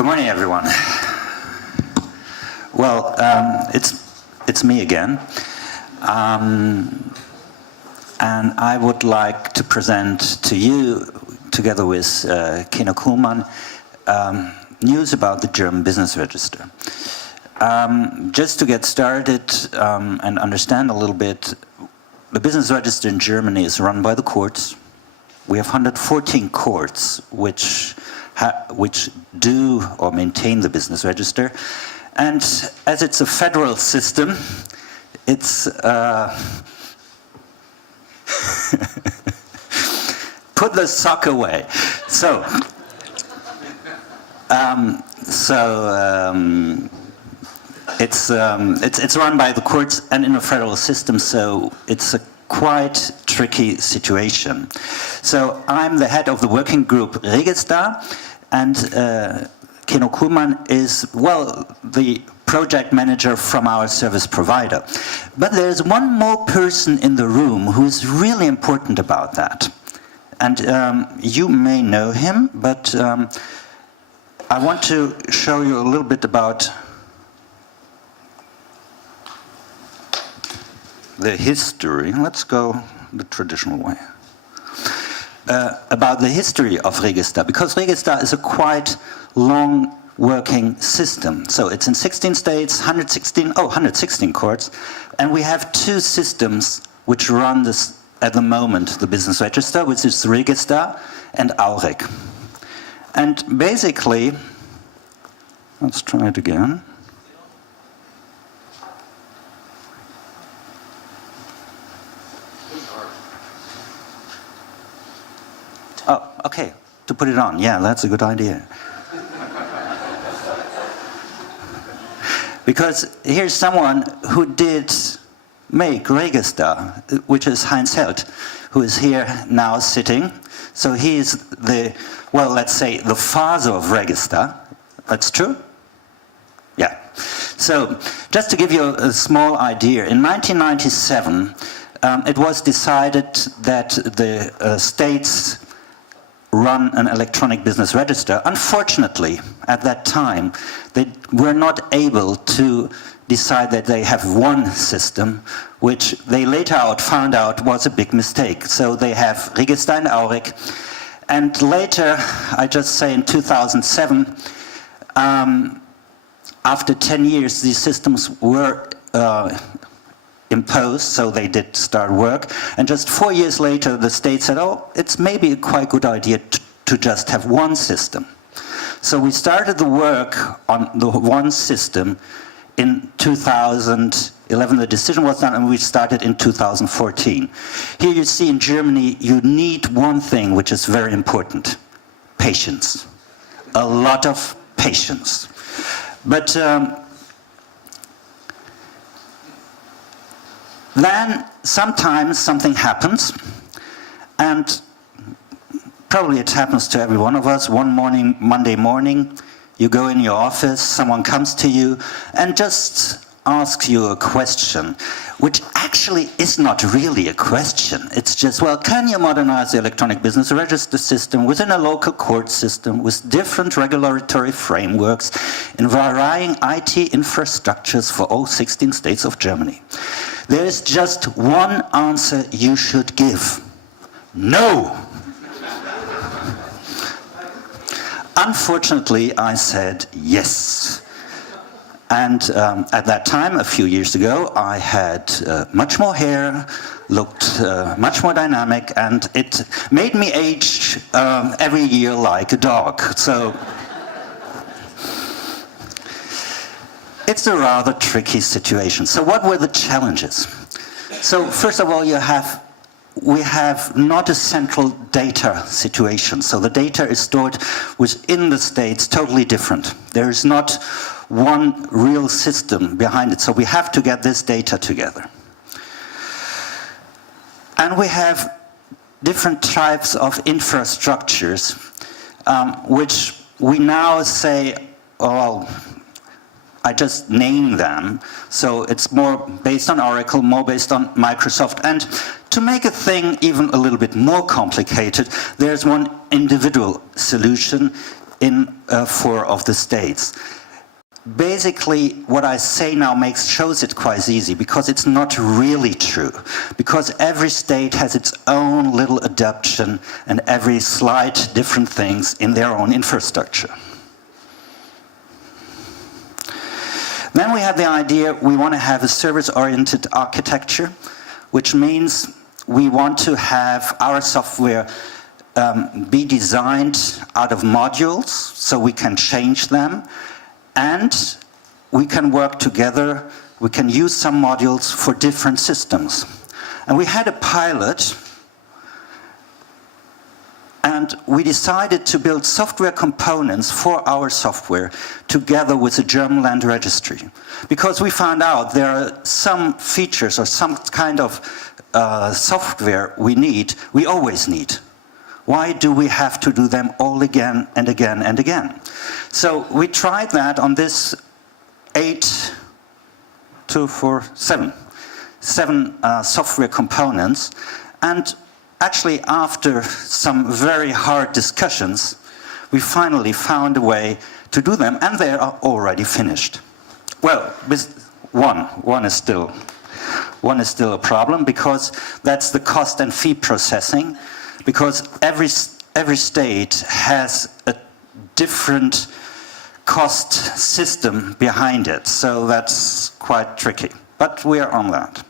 Good morning, everyone. Well, it's me again, and I would like to present to you, together with Koenig news about the German Business Register. Just to get started and understand a little bit, the Business Register in Germany is run by the courts. We have 114 courts which do or maintain the Business Register. And as it's a federal system, it's put the sock away. So it's run by the courts and in a federal system, so it's a quite tricky situation. So I'm the head of the working group Register, and Koenig is, well, the project manager from our service provider. But there's one more person in the room who is really important about that. And you may know him, but I want to show you a little bit about the history. Let's go the traditional way. About the history of Register, because Register is a quite long working system. So it's in 16 states, 116 courts, and we have two systems which run this at the moment, the Business Register, which is Register and AUREC. And basically, let's try it again. Oh, okay, to put it on. Yeah, that's a good idea. Because here's someone who did make Register, which is Heinz Held, who is here now sitting. So he is the, well, let's say the father of Register. That's true? Yeah. So just to give you a small idea, in 1997, it was decided that the states run an electronic business register. Unfortunately, at that time, they were not able to decide that they have one system, which they later found out was a big mistake. So they have Register and AUREC. And later, I just say in 2007, after 10 years, these systems were imposed, so they did start work. And just 4 years later, the state said, oh, it's maybe a quite good idea to just have one system. So we started the work on the one system in 2011. The decision was done, and we started in 2014. Here you see in Germany, you need one thing which is very important: patience. A lot of patience. But then sometimes something happens, and probably it happens to every one of us. One morning, Monday morning, you go in your office, someone comes to you and just asks you a question, which actually is not really a question. It's just, well, can you modernize the electronic business register system within a local court system with different regulatory frameworks in varying IT infrastructures for all 16 states of Germany? There is just one answer you should give: no! Unfortunately, I said yes. And at that time, a few years ago, I had much more hair, looked much more dynamic, and it made me age every year like a dog. So it's a rather tricky situation. So what were the challenges? So first of all, we have not a central data situation. So the data is stored within the states, totally different. There is not one real system behind it. So we have to get this data together. And we have different types of infrastructures, which we now say, oh, I just name them. So it's more based on Oracle, more based on Microsoft. And to make a thing even a little bit more complicated, there's one individual solution in 4 of the states. Basically, what I say now shows it quite easy, because it's not really true. Because every state has its own little adaptation and every slight different things in their own infrastructure. Then we have the idea we want to have a service-oriented architecture, which means we want to have our software be designed out of modules so we can change them. And we can work together, we can use some modules for different systems. And we had a pilot, and we decided to build software components for our software together with the German land registry. Because we found out there are some features or some kind of software we always need. Why do we have to do them all again and again and again? So we tried that on this 7 software components, and actually after some very hard discussions, we finally found a way to do them, and they are already finished. Well, with one is still a problem, because that's the cost and fee processing. Because every state has a different cost system behind it, so that's quite tricky. But we are on that.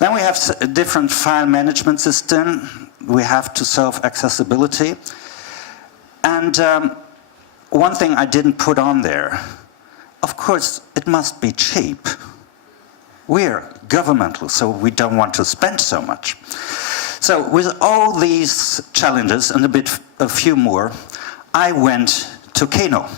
Then we have a different file management system. We have to solve accessibility. And one thing I didn't put on there, of course, it must be cheap. We're governmental, so we don't want to spend so much. So with all these challenges and a few more, I went to Keno.